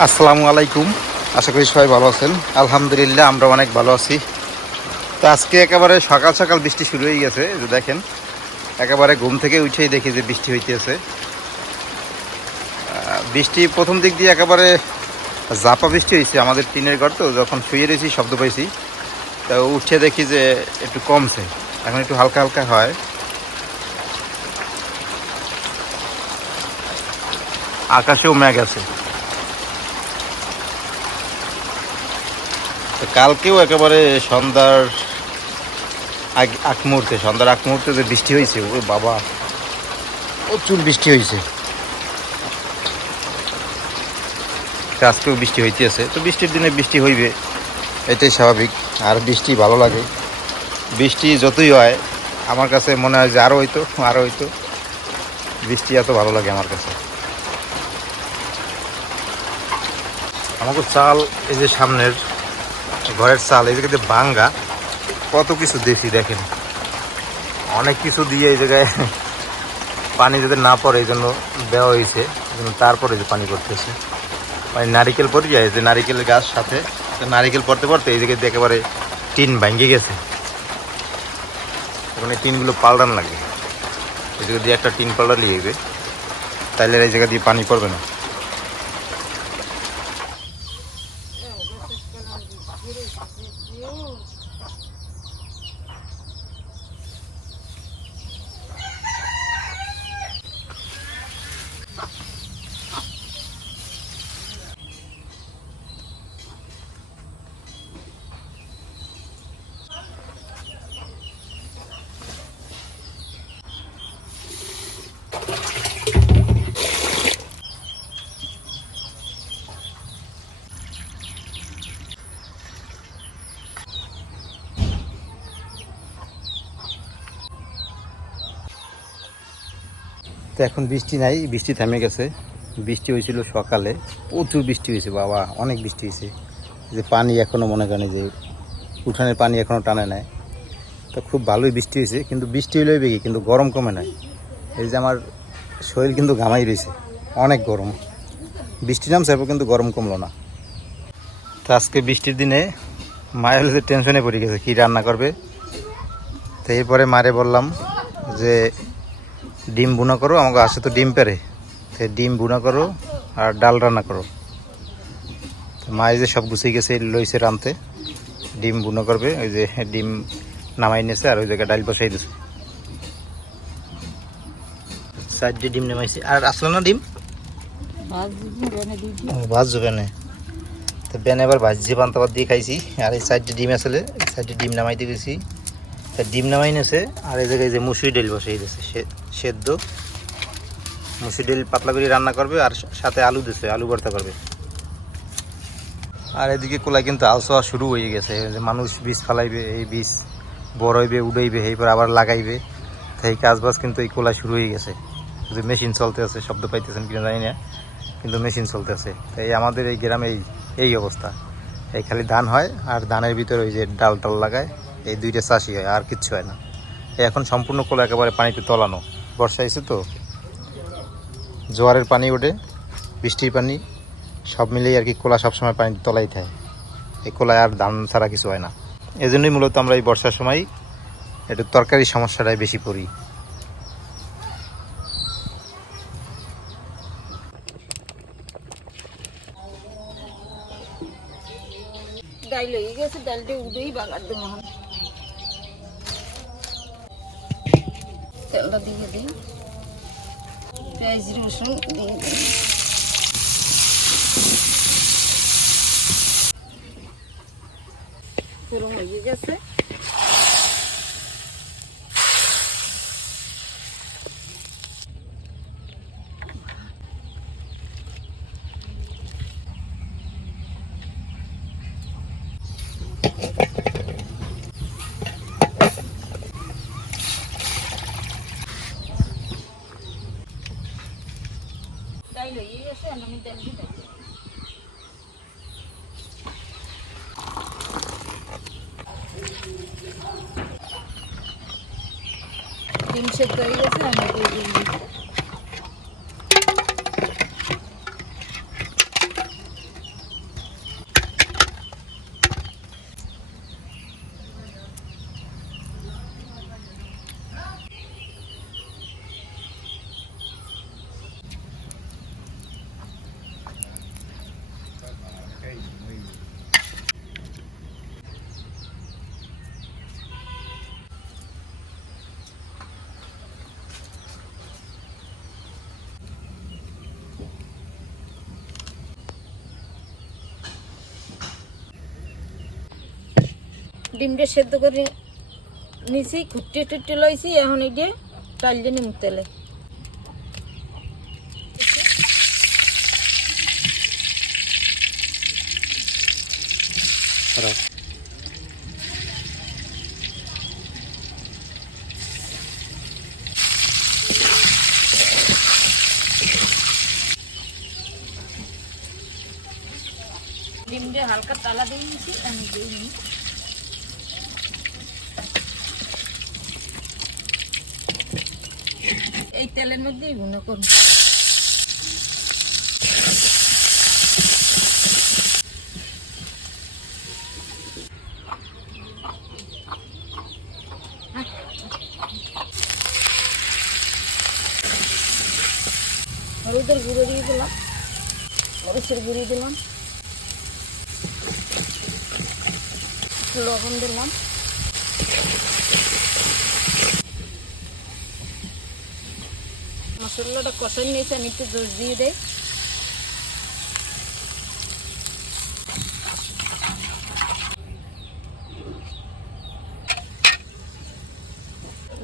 আসসালামু আলাইকুম। আশা করি সবাই ভালো আছেন। আলহামদুলিল্লাহ আমরা অনেক ভালো আছি। তো আজকে একেবারে সকাল সকাল বৃষ্টি শুরু হয়ে গেছে। যে দেখেন, একেবারে ঘুম থেকে উঠেই দেখি যে বৃষ্টি হইতেছে। বৃষ্টি প্রথম দিক দিয়ে একেবারে ঝাপা বৃষ্টি হয়েছে। আমাদের টিনের ঘর তো, যখন শুয়ে রয়েছি শব্দ পাইছি, তো উঠে দেখি যে একটু কমছে, এখন একটু হালকা হালকা হয়। আকাশেও মেঘ আছে। তো কালকেও একেবারে সন্ধ্যার সন্ধ্যার আগ মুহূর্তে যে বৃষ্টি হয়েছে, ও বাবা, প্রচুর বৃষ্টি হয়েছে। আজকেও বৃষ্টি হইতেছে। তো বৃষ্টির দিনে বৃষ্টি হইবে, এটাই স্বাভাবিক। আর বৃষ্টি ভালো লাগে। বৃষ্টি যতই হয় আমার কাছে মনে হয় যে আরও হইতো। বৃষ্টি এত ভালো লাগে আমার কাছে। আমাকে চাল, এই যে সামনের ঘরের চাল, এই জায়গাতে ভাঙ্গা, কত কিছু দেশি দেখেন, অনেক কিছু দিয়ে এই জায়গায় পানি যাতে না পড়ে এই জন্য দেওয়া হয়েছে। তারপরে যে পানি পড়তেছে, মানে নারিকেল পড়ে যায়, যে নারিকেলের গাছ সাথে নারিকেল পড়তে পড়তে এই জায়গায় একেবারে টিন ভাঙ্গে গেছে। এখন এই টিনগুলো পাল্টান লাগে। এই জায়গা দিয়ে একটা টিন পাল্টালি যাবে, তাইলে এই জায়গা দিয়ে পানি পড়বে না। তো এখন বৃষ্টি নাই, বৃষ্টি থেমে গেছে। বৃষ্টি হয়েছিল সকালে, প্রচুর বৃষ্টি হয়েছে বাবা, অনেক বৃষ্টি হয়েছে। যে পানি এখনও মনে করেন যে উঠানের পানি এখনও টানে নেয়। তো খুব ভালোই বৃষ্টি হয়েছে, কিন্তু বৃষ্টি হলেই বেশি, কিন্তু গরম কমে নাই। এই যে আমার শরীর কিন্তু ঘামাই রয়েছে, অনেক গরম। বৃষ্টি নামছে কিন্তু গরম কমলো না। তো আজকে বৃষ্টির দিনে মায়ের হচ্ছে টেনশনে পড়ে গেছে কী রান্না করবে। তো এরপরে মারে বললাম যে ডিম বুনা করো, আমাকে আসে তো ডিম পেরে, তো ডিম বুনা করো আর ডাল রান্না করো। মায়ে যে সব গুছিয়ে গেছে লইছে রানতে, ডিম বুনা করবে। ওই যে ডিম নামাই নিয়েছে, আর ওই জায়গায় ডাল বসাই দিছে। সাইড দিয়ে ডিম নামাইছে, আর আসলো না ডিম ভাজছো কেন? তো বেন এবার ভাজি পান্তাবাদ দিয়ে খাইছি। আর এই সাইডে ডিম আসলে, এই সাইডে ডিম নামাইতে গেছি, তা ডিম নামাই নিয়েছে। আর এই জায়গায় যে মুসুরি ডাল বসাই দিয়েছে, সেদ্ধ মুসুরি ডাল পাতলা করে রান্না করবে, আর সাথে আলু দিছে, আলু ভর্তা করবে। আর এদিকে কোলায় কিন্তু আলসোয়া শুরু হয়ে গেছে, যে মানুষ বীজ ফালাইবে, এই বীজ বড় হইবে, উড়াইবে, এইবার আবার লাগাইবে। তো এই কাজবাজ কিন্তু এই কোলায় শুরু হয়ে গেছে। যে মেশিন চলতে আছে, শব্দ পাইতেছেন কিনা জানি না, কিন্তু মেশিন চলতে আছে। তাই আমাদের এই গ্রামে এই অবস্থা। এই খালি ধান হয়, আর ধানের ভিতরে ওই যে ডাল টাল লাগায়, এই দুইটা চাষই হয়, আর কিচ্ছু হয় না। এখন সম্পূর্ণ কোলা একেবারে পানিতে তলানো। বর্ষা এসে তো জোয়ারের পানি ওঠে, বৃষ্টির পানি সব মিলেই আর কি কোলা সবসময় পানিতে তলাই থাকে। এই কোলায় আর ধান ছাড়া কিছু হয় না। এই জন্যই মূলত আমরা এই বর্ষার সময় একটু তরকারি সমস্যাটাই বেশি পড়ি। ডাল হয়ে গেছে, ডালটা উঠেই বাগার দেবো। তেলটা দিয়ে দিই, পেঁয়াজ রসুন দিয়ে দিই। পুরো হয়ে গেছে। ডাল হয়ে গেছে, আমি ডাল দিয়ে ডিম সেদ্ধ হয়ে গেছে, আমি দিয়ে দিই। ডিমটা সেদ্ধ করে নিছি, খুঁটে টুটে লইছি। এখন এই দিয়ে চাল দিয়ে নিম তেলে। ডিমটা হালকা তালা দিয়ে নিছি, আমি দিয়ে নিই। এই তেলের মধ্যেই ভুনা করব। হলুদের গুঁড়ো দিয়ে দিলাম, মরিচের গুঁড়ি দিলাম, লবণ দিলাম, মশলাটা কষাই নিয়েছে। আমি একটু জল দিয়ে দেয়।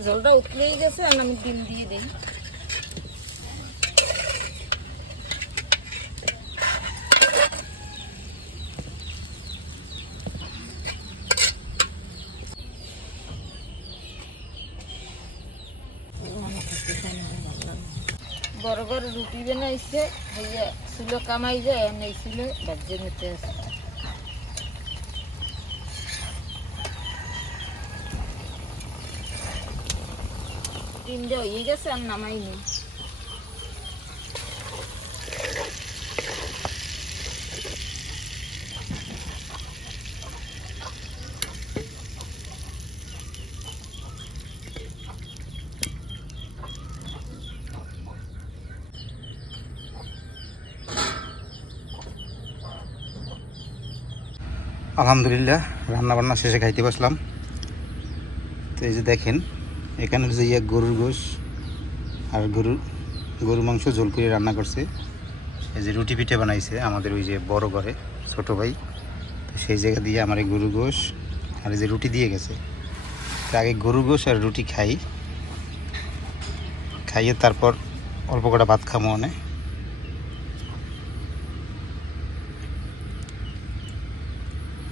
জলটা উতলেই গেছে, আর আমি ডিম দিয়ে দিই। বড় বড় রুটি বানাইছে, হইয়া ছিল কামাই যায়, এমনি ছিল বাজে নিতে আছে। ডিমটা হয়ে গেছে, আর নামাই নেই। আলহামদুলিল্লাহ রান্না বান্না শেষে খাইতে বসলাম। তো এই যে দেখেন, এখানে যে গরুর গোশ আর গরুর মাংস ঝোল করে রান্না করছে। এই যে রুটি পিঠে বানাইছে আমাদের ওই যে বড় ঘরে ছোটো ভাই। তো সেই জায়গা দিয়ে আমার এই গরুর গোশ আর এই যে রুটি দিয়ে গেছে। তো আগে গরুর গোশ আর রুটি খাইয়ে তারপর অল্প কটা ভাত খামো অনেক।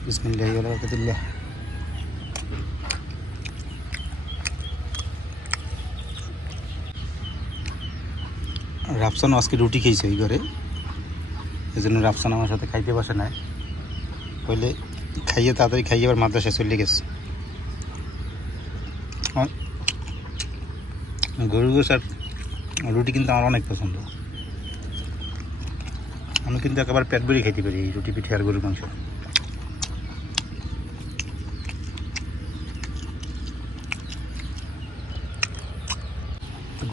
বিসমিল্লাহি ওয়া বারাকাতুল্লাহ। রাফসান আজকে রুটি খেয়েছে ওই ঘরে, এই জন্য রাফসান আমার সাথে খাইতে বসে নাই। হইলে খাইয়ে তাড়াতাড়ি খাইয়ে আবার মাদ্রাসায় চলে গেছে। গরুর গোশ আর রুটি কিন্তু আমার অনেক পছন্দ। আমি কিন্তু একেবারে পেট ভরে খাইতে পারি এই রুটি পিঠে আর গরুর মাংস।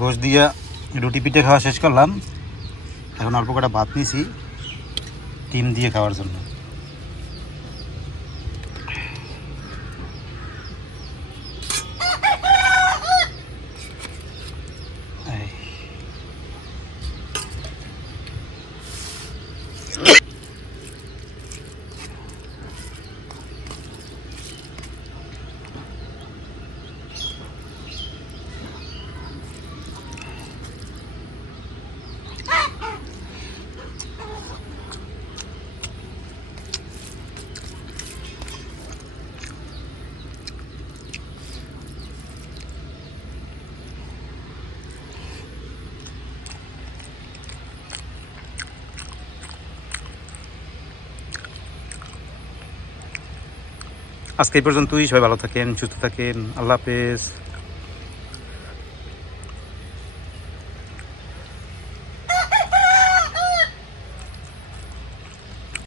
গোশ দিয়া রুটি পিঠে খাওয়া শেষ করলাম। এখন অল্প কটা ভাত নিয়েছি ডিম দিয়ে খাওয়ার জন্য। আজকে এই পর্যন্তই। সবাই ভালো থাকেন, সুস্থ থাকেন। আল্লাহ হাফেজ।